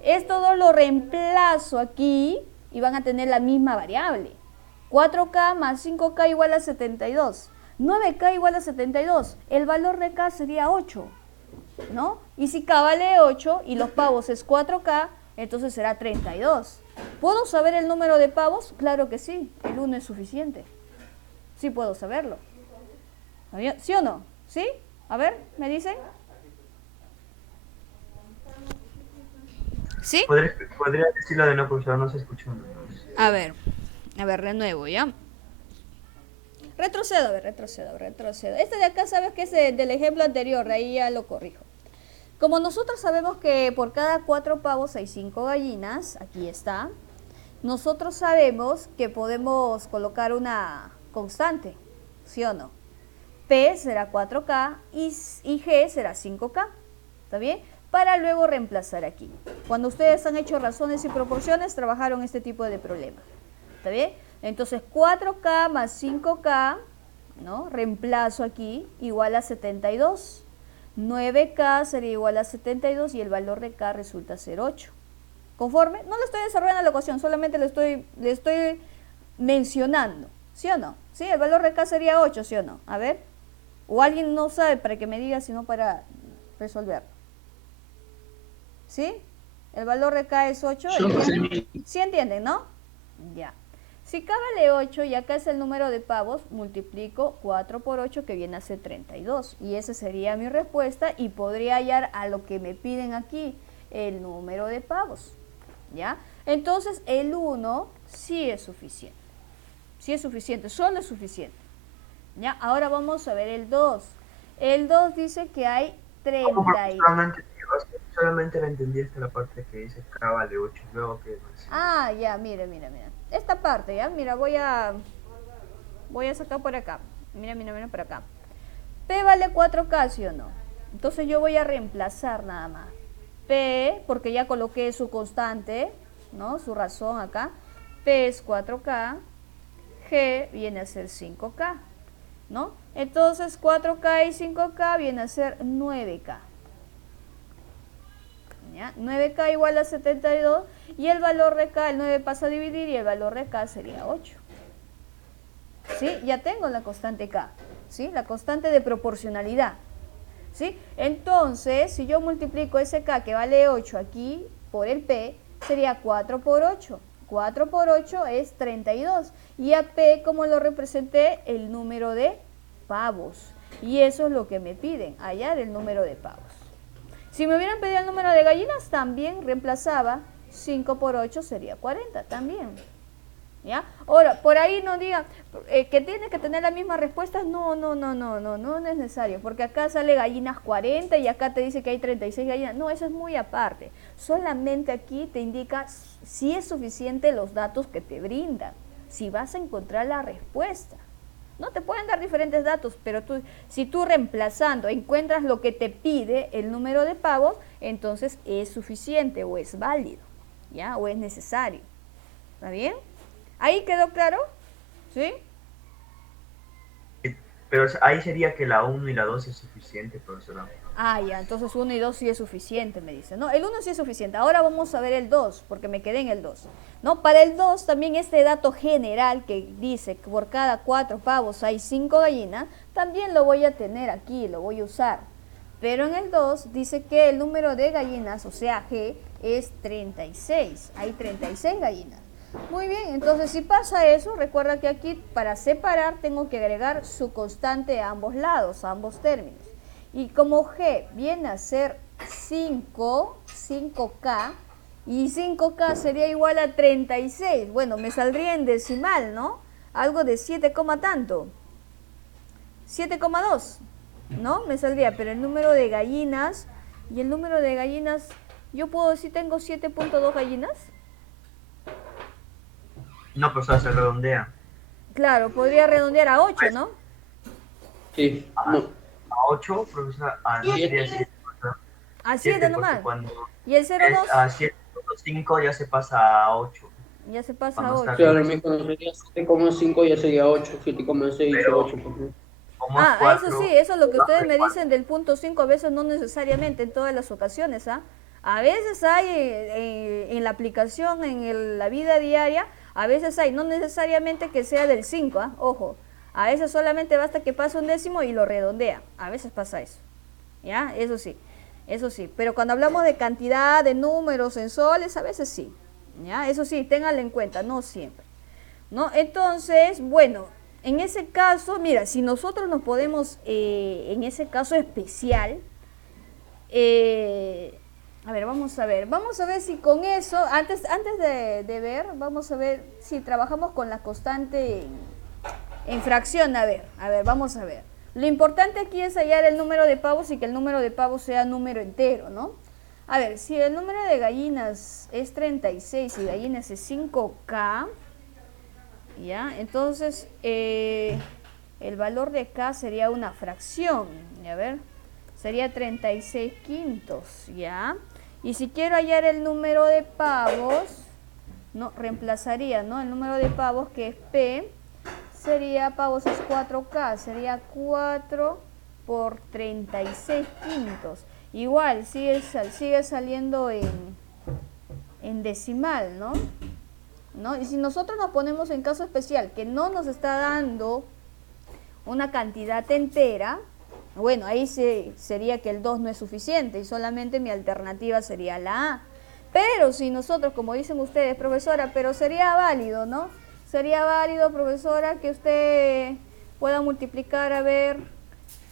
Esto dos lo reemplazo aquí y van a tener la misma variable. 4K más 5K igual a 72. 9K igual a 72. El valor de K sería 8, ¿no? Y si K vale 8 y los pavos es 4K, entonces será 32. ¿Puedo saber el número de pavos? Claro que sí. El 1 es suficiente. Sí puedo saberlo. ¿Sí o no? ¿Sí? A ver, ¿me dicen? ¿Sí? ¿Podría decirlo de nuevo, profesor? No se escuchó. A ver, de nuevo, ¿ya? Retrocedo, a ver, retrocedo. Este de acá, ¿sabes qué es del ejemplo anterior? Ahí ya lo corrijo. Como nosotros sabemos que por cada 4 pavos hay 5 gallinas, aquí está, nosotros sabemos que podemos colocar una constante, ¿sí o no? P será 4K y G será 5K, ¿está bien? Para luego reemplazar aquí. Cuando ustedes han hecho razones y proporciones, trabajaron este tipo de problema, ¿está bien? Entonces 4K más 5K, ¿no? Reemplazo aquí, igual a 72. 9K sería igual a 72 y el valor de K resulta ser 8. ¿Conforme? No le estoy desarrollando la ecuación, solamente le estoy mencionando. ¿Sí o no? ¿Sí? El valor de K sería 8, ¿sí o no? A ver. O alguien no sabe para que me diga, sino para resolverlo. ¿Sí? El valor de K es 8. ¿Sí entienden, no? Ya. Si K vale 8 y acá es el número de pavos, multiplico 4 por 8 que viene a ser 32. Y esa sería mi respuesta y podría hallar a lo que me piden aquí, el número de pavos. ¿Ya? Entonces el 1 sí es suficiente. Sí es suficiente, solo es suficiente. ¿Ya? Ahora vamos a ver el 2. El 2 dice que hay 30. Solamente me entendí hasta la parte que dice K vale 8. Luego que más. Ah, ya, mira. Esta parte, ya, mira, voy a sacar por acá. Mira por acá. P vale 4K, ¿sí o no? Entonces yo voy a reemplazar nada más. P, porque ya coloqué su constante, ¿no? Su razón acá. P es 4K. G viene a ser 5K, ¿no? Entonces 4K y 5K viene a ser 9K. ¿Ya? 9K igual a 72 y el valor de K, el 9 pasa a dividir y el valor de K sería 8. ¿Sí? Ya tengo la constante K, ¿sí? La constante de proporcionalidad, ¿sí? Entonces, si yo multiplico ese K que vale 8 aquí por el P, sería 4 por 8. 4 por 8 es 32. Y a P, como lo representé, el número de pavos. Y eso es lo que me piden, hallar el número de pavos. Si me hubieran pedido el número de gallinas, también reemplazaba 5 por 8 sería 40, también. ¿Ya? Ahora, por ahí no digan que tiene que tener la misma respuesta. No es necesario, porque acá sale gallinas 40 y acá te dice que hay 36 gallinas. No, eso es muy aparte. Solamente aquí te indica si es suficiente los datos que te brindan, si vas a encontrar la respuesta. No te pueden dar diferentes datos, pero si tú reemplazando encuentras lo que te pide el número de pavos, entonces es suficiente o es válido, ¿ya? O es necesario. ¿Está bien? ¿Ahí quedó claro? ¿Sí? Pero ahí sería que la 1 y la 2 es suficiente, profesora. Ah, ya, entonces 1 y 2 sí es suficiente, me dice. No, el 1 sí es suficiente. Ahora vamos a ver el 2, porque me quedé en el 2. ¿No? Para el 2 también este dato general que dice que por cada 4 pavos hay 5 gallinas, también lo voy a tener aquí, lo voy a usar. Pero en el 2 dice que el número de gallinas, o sea G, es 36. Hay 36 gallinas. Muy bien, entonces si pasa eso, recuerda que aquí para separar tengo que agregar su constante a ambos lados, a ambos términos. Y como G viene a ser 5K, y 5K sería igual a 36, bueno, me saldría en decimal, ¿no? Algo de 7, tanto, 7,2, ¿no? Me saldría, pero el número de gallinas, y el número de gallinas, yo puedo decir tengo 7,2 gallinas. No, profesora, se redondea. Claro, podría redondear a 8, ¿no? Sí, no. A 8, profesora, no sería 7, profesora. A 7 nomás. ¿Y el 0,2? A 7,5 ya se pasa a 8. Ya se pasa a 8. Claro, mi sería 7,5 ya sería 8, 7,6, Pero, 8. Eso sí, eso es lo que ustedes me dicen del punto 5, a veces no necesariamente en todas las ocasiones, ¿ah? A veces hay en la aplicación, en la vida diaria, a veces hay, no necesariamente que sea del 5, ¿ah? Ojo, a veces solamente basta que pase un décimo y lo redondea, a veces pasa eso, ¿ya? Eso sí, pero cuando hablamos de cantidad, de números en soles, a veces sí, ¿ya? Eso sí, ténganlo en cuenta, no siempre, ¿no? Entonces, bueno, en ese caso, mira, si nosotros nos podemos, en ese caso especial, a ver, vamos a ver si con eso, antes de ver, vamos a ver si trabajamos con la constante En fracción, a ver, vamos a ver. Lo importante aquí es hallar el número de pavos y que el número de pavos sea número entero, ¿no? A ver, si el número de gallinas es 36 y gallinas es 5K, ¿ya? Entonces, el valor de K sería una fracción, a ver, sería 36 quintos, ¿ya? Y si quiero hallar el número de pavos, no, reemplazaría, ¿no? El número de pavos, que es P, sería, pavos es 4K, sería 4 por 36 quintos. Igual, sigue saliendo en decimal, ¿no? Y si nosotros nos ponemos en caso especial, que no nos está dando una cantidad entera, bueno, ahí sería que el 2 no es suficiente y solamente mi alternativa sería la A. Pero si nosotros, como dicen ustedes, profesora, pero sería válido, ¿no? Sería válido, profesora, que usted pueda multiplicar, a ver,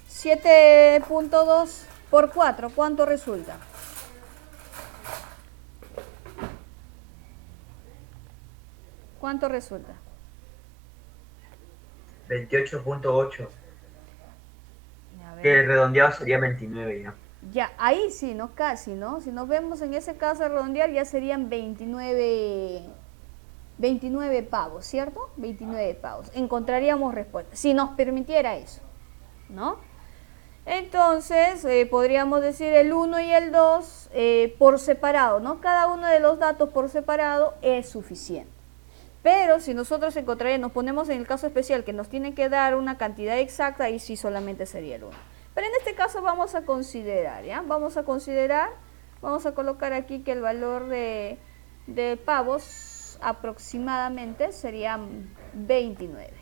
7.2 por 4, ¿cuánto resulta? ¿Cuánto resulta? 28.8. Que redondeado sería 29 ya. Ya, ahí sí, ¿no? Casi, ¿no? Si nos vemos en ese caso de redondear, ya serían 29 pavos, ¿cierto? 29 pavos. Encontraríamos respuesta, si nos permitiera eso, ¿no? Entonces, podríamos decir el 1 y el 2 por separado, ¿no? Cada uno de los datos por separado es suficiente. Pero si nosotros nos ponemos en el caso especial que nos tiene que dar una cantidad exacta, ahí sí solamente sería el 1. Pero en este caso vamos a considerar, ¿ya? Vamos a colocar aquí que el valor de pavos aproximadamente serían 29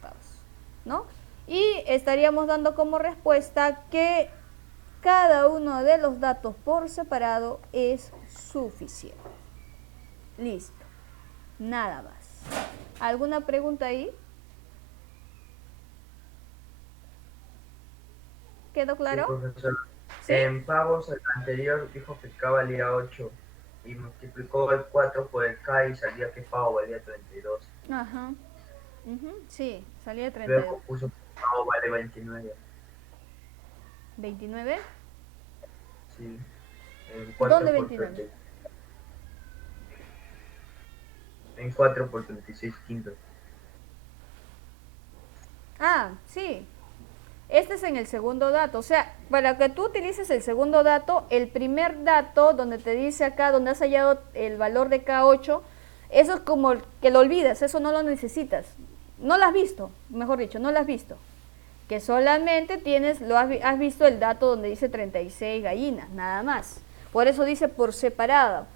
pavos, ¿no? Y estaríamos dando como respuesta que cada uno de los datos por separado es suficiente. Listo. Nada más. ¿Alguna pregunta ahí? ¿Quedó claro? Sí, profesor. ¿Sí? En pavos, el anterior dijo que K valía 8 y multiplicó el 4 por el K y salía que pavo valía 32. Ajá. Sí, salía 32. Luego puso que pavo vale 29. ¿29? Sí. En 4 ¿Dónde por 29? 30. En 4 por 36 quintos. Ah, sí. Este es en el segundo dato. O sea, para que tú utilices el segundo dato, el primer dato donde te dice acá, donde has hallado el valor de K8, eso es como que lo olvidas, eso no lo necesitas. No lo has visto, mejor dicho, no lo has visto. Que solamente has visto el dato donde dice 36 gallinas, nada más. Por eso dice por separado.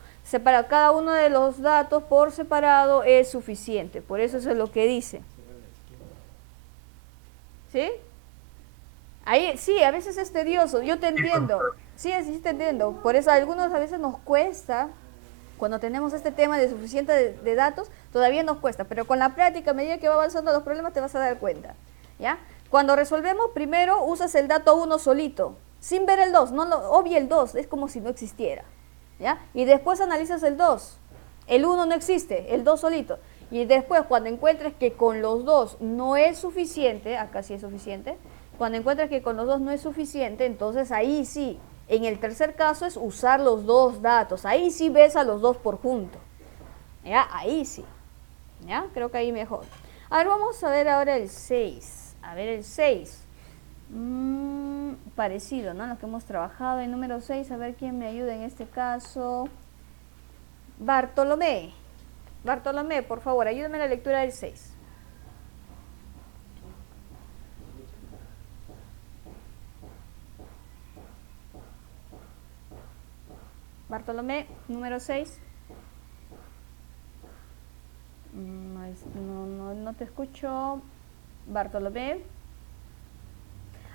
Cada uno de los datos por separado es suficiente. Por eso es lo que dice. ¿Sí? Ahí, sí, a veces es tedioso, yo te entiendo. Sí, te entiendo. Por eso a algunos a veces nos cuesta, cuando tenemos este tema de suficiente de datos, todavía nos cuesta. Pero con la práctica, a medida que va avanzando los problemas, te vas a dar cuenta. ¿Ya? Cuando resolvemos, primero usas el dato 1 solito, sin ver el 2, obvia el 2, es como si no existiera. ¿Ya? Y después analizas el 2. El 1 no existe, el 2 solito. Y después, cuando encuentres que con los dos no es suficiente, acá sí es suficiente, cuando encuentres que con los dos no es suficiente, entonces ahí sí, en el tercer caso es usar los dos datos. Ahí sí ves a los dos por junto. ¿Ya? Ahí sí. ¿Ya? Creo que ahí mejor. A ver, vamos a ver ahora el 6. A ver el 6. Parecido, ¿no? Lo que hemos trabajado. El número 6, a ver quién me ayuda en este caso. Bartolomé. Bartolomé, por favor, ayúdame en la lectura del 6. Bartolomé, número 6. No te escucho. Bartolomé.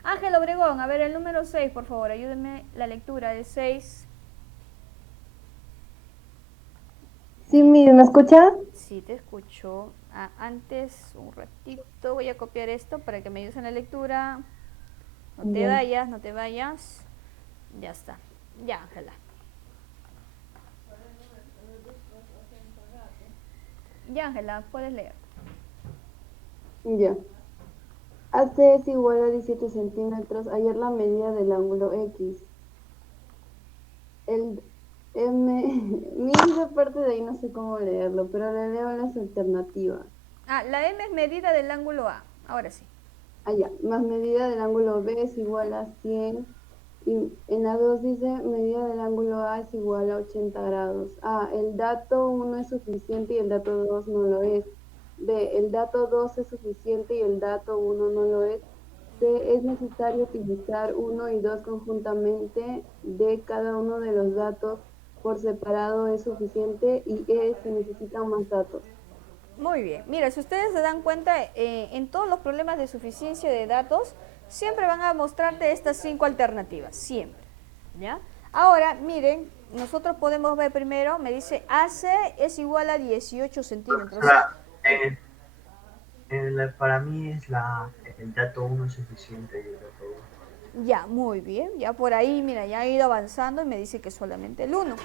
Ángel Obregón, a ver el número 6, por favor, ayúdeme la lectura del 6. Sí, ¿me escucha? Sí, te escucho. Antes, un ratito, voy a copiar esto para que me ayudes en la lectura. No te vayas, no te vayas. Ya está. Ya, Ángela. Ya, Ángela, puedes leer. Ya. AC es igual a 17 centímetros. Hallar la medida del ángulo X. El mi esa parte de ahí no sé cómo leerlo, pero le leo las alternativas. Ah, la M es medida del ángulo A. Ahora sí. Allá, más medida del ángulo B es igual a 100. Y en la 2 dice medida del ángulo A es igual a 80 grados. A, el dato 1 es suficiente y el dato 2 no lo es. B, el dato 2 es suficiente y el dato 1 no lo es. C, es necesario utilizar 1 y 2 conjuntamente. D, cada uno de los datos por separado es suficiente. Y E, se necesitan más datos. Muy bien. Mira, si ustedes se dan cuenta, en todos los problemas de suficiencia de datos, siempre van a mostrarte estas 5 alternativas. Siempre. ¿Ya? Ahora, miren, nosotros podemos ver primero, me dice AC es igual a 18 centímetros. Para mí es el dato 1 es suficiente y el dato 2. Ya, muy bien. Ya por ahí, mira, ya he ido avanzando y me dice que solamente el 1.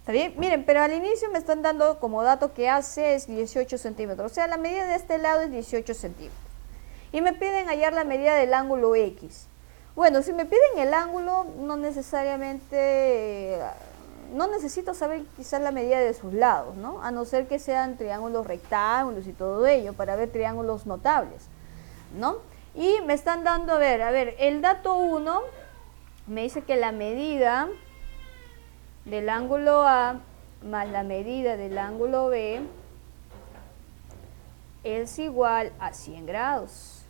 ¿Está bien? Miren, pero al inicio me están dando como dato que AC es 18 centímetros. O sea, la medida de este lado es 18 centímetros. Y me piden hallar la medida del ángulo X. Bueno, si me piden el ángulo, no necesariamente, no necesito saber quizás la medida de sus lados, ¿no? A no ser que sean triángulos rectángulos y todo ello, para ver triángulos notables, ¿no? Y me están dando, a ver, el dato 1 me dice que la medida del ángulo A más la medida del ángulo B es igual a 100 grados.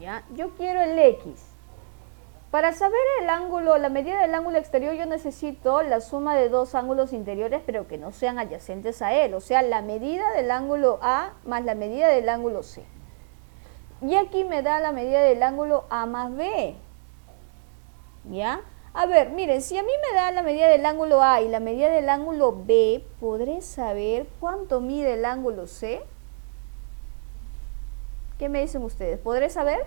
¿Ya? Yo quiero el X. Para saber el ángulo, la medida del ángulo exterior, yo necesito la suma de dos ángulos interiores, pero que no sean adyacentes a él. O sea, la medida del ángulo A más la medida del ángulo C. Y aquí me da la medida del ángulo A más B. ¿Ya? A ver, miren, si a mí me da la medida del ángulo A y la medida del ángulo B, ¿podré saber cuánto mide el ángulo C? ¿Qué me dicen ustedes? ¿Podré saber?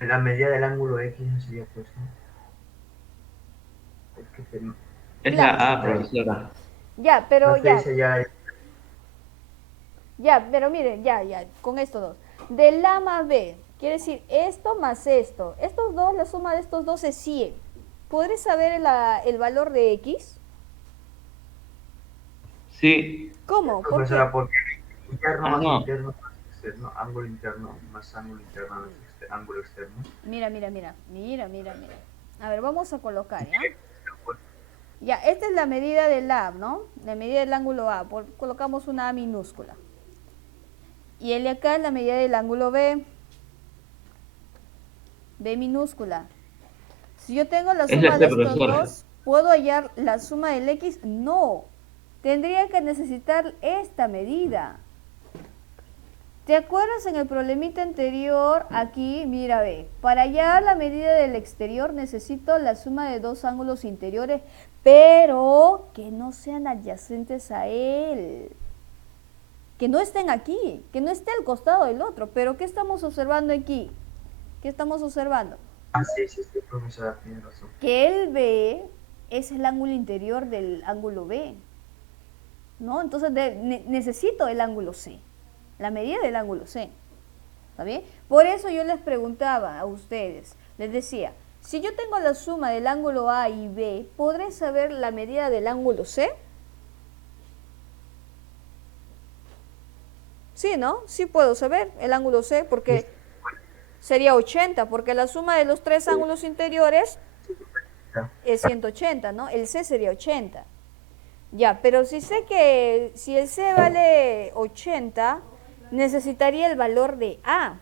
La medida del ángulo X no sería pues, ¿no? Es Claro. la A, profesora. Ya, pero No, ya. dice ya Ya, pero miren, ya, con estos dos. Del A más B, quiere decir esto más esto. Estos dos, la suma de estos dos es 100. ¿Podré saber el valor de X? Sí. ¿Cómo? ¿Por qué? profesora, porque interno Ah, más no. interno más externo, ángulo interno más ángulo interno más ángulo externo. Mira. A ver, vamos a colocar, ¿ya? Ya, esta es la medida del A, ¿no? La medida del ángulo A. Colocamos una A minúscula. Y el de acá es la medida del ángulo B. B minúscula. Si yo tengo la Es suma la de C, estos profesora. dos, ¿puedo hallar la suma del X? No. Tendría que necesitar esta medida. ¿Te acuerdas en el problemita anterior? Aquí, mira, ve. Para hallar la medida del exterior necesito la suma de dos ángulos interiores, pero que no sean adyacentes a él. Que no estén aquí, que no esté al costado del otro. Pero ¿qué estamos observando aquí? ¿Qué estamos observando? Ah, sí, profesora, tiene razón. Que el B es el ángulo interior del ángulo B, ¿no? Entonces necesito el ángulo C, la medida del ángulo C, ¿está bien? Por eso yo les preguntaba a ustedes, les decía, si yo tengo la suma del ángulo A y B, ¿podré saber la medida del ángulo C? Sí, ¿no? Sí puedo saber el ángulo C porque sería 80, porque la suma de los tres ángulos interiores es 180, ¿no? El C sería 80. Ya, pero si sé que si el C vale 80, necesitaría el valor de A.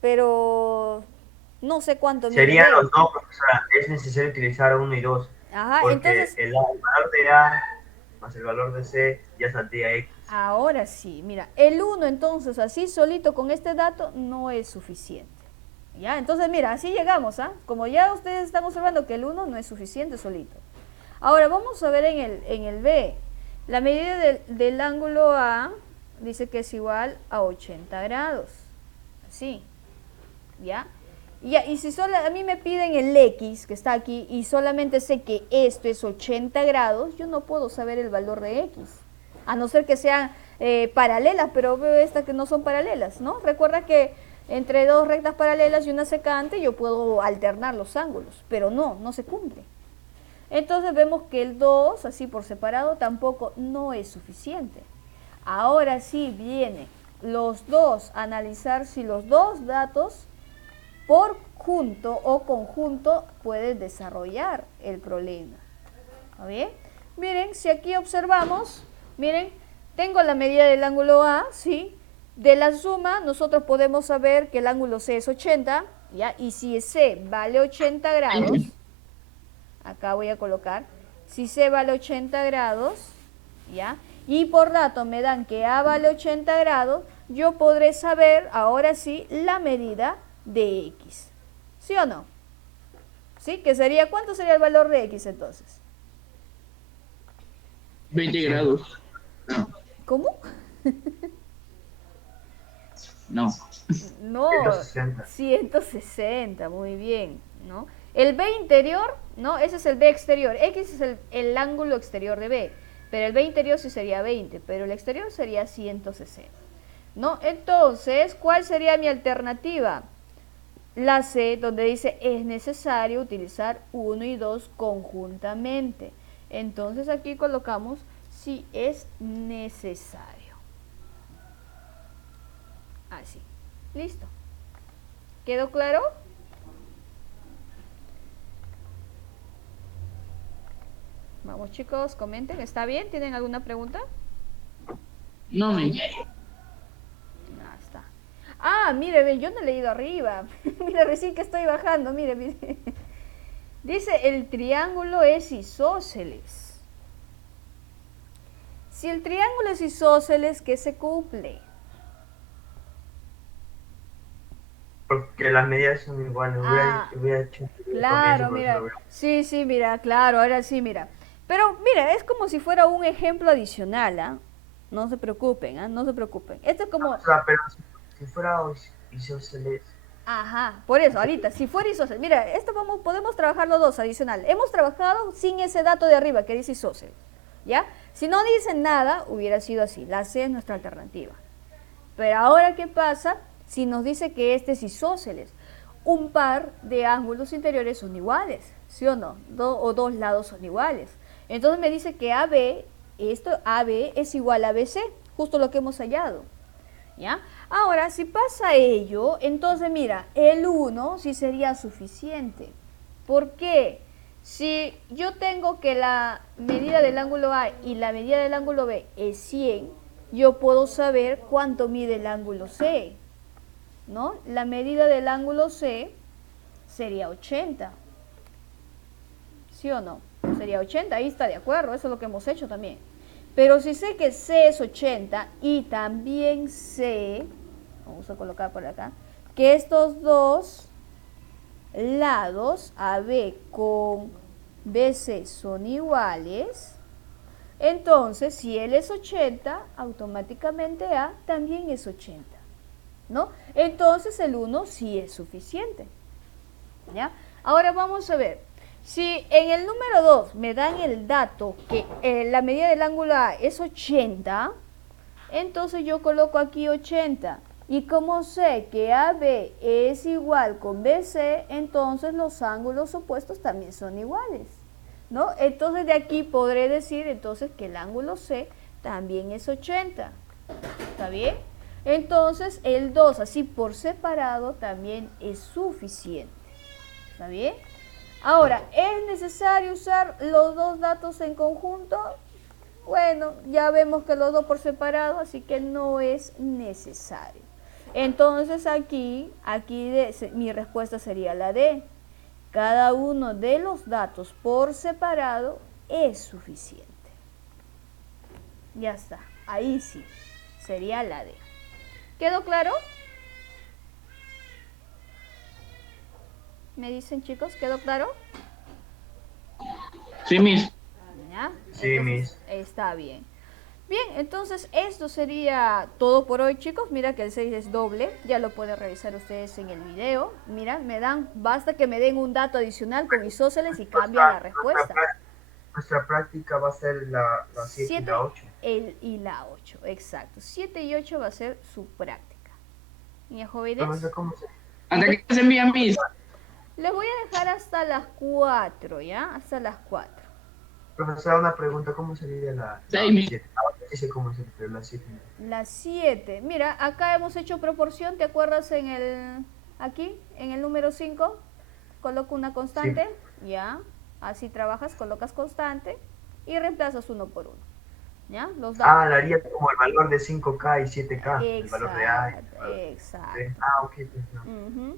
Pero no sé cuánto mide Serían B. los dos, profesora. Es necesario utilizar 1 y 2. Ajá, Porque entonces, el valor de A más el valor de C ya saldría X. ahora sí, mira, el 1 entonces así solito con este dato no es suficiente. ¿Ya? Entonces, mira, así llegamos, ¿ah? Como ya ustedes están observando que el 1 no es suficiente solito. Ahora, vamos a ver en el B. La medida del ángulo A dice que es igual a 80 grados. Así, ¿ya? Y si solo a mí me piden el X, que está aquí, y solamente sé que esto es 80 grados, yo no puedo saber el valor de X. A no ser que sean paralelas, pero veo estas que no son paralelas, ¿no? Recuerda que entre dos rectas paralelas y una secante yo puedo alternar los ángulos, pero no se cumple. Entonces vemos que el 2, así por separado, tampoco no es suficiente. Ahora sí viene los dos, analizar si los dos datos por junto o conjunto pueden desarrollar el problema. ¿Está bien? Miren, si aquí observamos, miren, tengo la medida del ángulo A, ¿sí? De la suma nosotros podemos saber que el ángulo C es 80, ¿ya? Y si C vale 80 grados, acá voy a colocar, si C vale 80 grados, ¿ya? Y por dato me dan que A vale 80 grados, yo podré saber, ahora sí, la medida de X. ¿Sí o no? ¿Sí? ¿Que sería, cuánto sería el valor de X entonces? 20 grados. ¿Cómo? No. No, 160. 160, muy bien, ¿no? El B interior, ¿no? Ese es el B exterior. X es el ángulo exterior de B, pero el B interior sí sería 20, pero el exterior sería 160, ¿no? Entonces, ¿cuál sería mi alternativa? La C, donde dice es necesario utilizar 1 y 2 conjuntamente. Entonces aquí colocamos si es necesario. Así. Listo. ¿Quedó claro? Vamos chicos, comenten. ¿Está bien? ¿Tienen alguna pregunta? No, me. Ah, está. Ah, mire, ve, yo no he leído arriba. Mira, recién que estoy bajando, mire, mire. Dice, el triángulo es isósceles. Si el triángulo es isósceles, ¿qué se cumple? Porque las medidas son iguales. Hubiera hecho Claro, comienzo, mira. pero no Sí, mira, claro, ahora sí, mira. Pero mira, es como si fuera un ejemplo adicional, ¿ah? No se preocupen, ¿ah? No se preocupen. Esto es como... O sea, pero si fuera isósceles. Ajá, por eso, ahorita, si fuera isósceles. Mira, esto podemos trabajar los dos adicional. Hemos trabajado sin ese dato de arriba que dice isósceles, ¿ya? Si no dicen nada, hubiera sido así. La C es nuestra alternativa. Pero ahora, ¿qué pasa si nos dice que este es isósceles? Un par de ángulos interiores son iguales, ¿sí o no? Dos lados son iguales. Entonces me dice que AB, esto AB es igual a BC, justo lo que hemos hallado, ¿ya? Ahora, si pasa ello, entonces mira, el 1 sí sería suficiente. ¿Por qué? Si yo tengo que la medida del ángulo A y la medida del ángulo B es 100, yo puedo saber cuánto mide el ángulo C, ¿no? La medida del ángulo C sería 80. ¿Sí o no? Sería 80, ahí está de acuerdo, eso es lo que hemos hecho también. Pero si sé que C es 80 y también sé, vamos a colocar por acá, que estos dos lados AB con BC son iguales, entonces si él es 80, automáticamente A también es 80, ¿no? Entonces el 1 sí es suficiente, ¿ya? Ahora vamos a ver, si en el número 2 me dan el dato que la medida del ángulo A es 80, entonces yo coloco aquí 80. Y como sé que AB es igual con BC, entonces los ángulos opuestos también son iguales, ¿no? Entonces de aquí podré decir entonces que el ángulo C también es 80. ¿Está bien? Entonces el 2 así por separado también es suficiente. ¿Está bien? Ahora, ¿es necesario usar los dos datos en conjunto? Bueno, ya vemos que los dos por separado, así que no es necesario. Entonces aquí mi respuesta sería la D. Cada uno de los datos por separado es suficiente. Ya está, ahí sí, sería la D. ¿Quedó claro? ¿Me dicen chicos, quedó claro? Sí, Miss. ¿Ya? Sí, Entonces, Miss. está bien. Bien, entonces esto sería todo por hoy, chicos. Mira que el 6 es doble, ya lo pueden revisar ustedes en el video. Mira, basta que me den un dato adicional con isósceles y cambia la respuesta. Nuestra práctica va a ser la 7 y la 8. Y la 8, exacto. 7 y 8 va a ser su práctica. ¿Y jóvenes? Profesor, ¿cómo se...? Hasta que se envía mis. Les voy a dejar hasta las 4, ¿ya? Hasta las 4. Profesor, una pregunta, ¿cómo sería la 7? Dice cómo sería, pero la 7. La 7. Mira, acá hemos hecho proporción, ¿te acuerdas aquí, en el número 5? Coloco una constante, sí. Ya. Así trabajas, colocas constante y reemplazas uno por uno. ¿Ya? Los datos. La haría como el valor de 5K y 7K, exacto, el valor de A. Exacto. Ok. No.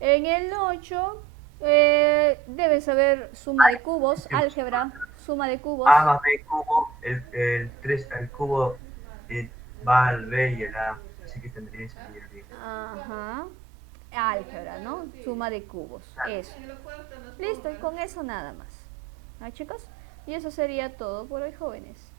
En el 8 debes saber suma de cubos, álgebra, suma de cubos. A más B cubo, el 3 al cubo va al B y el A, así que tendría que salir bien. Ajá. Álgebra, ¿no? Suma de cubos, eso. Listo, y con eso nada más. ¿Ah, chicos? Y eso sería todo por hoy, jóvenes.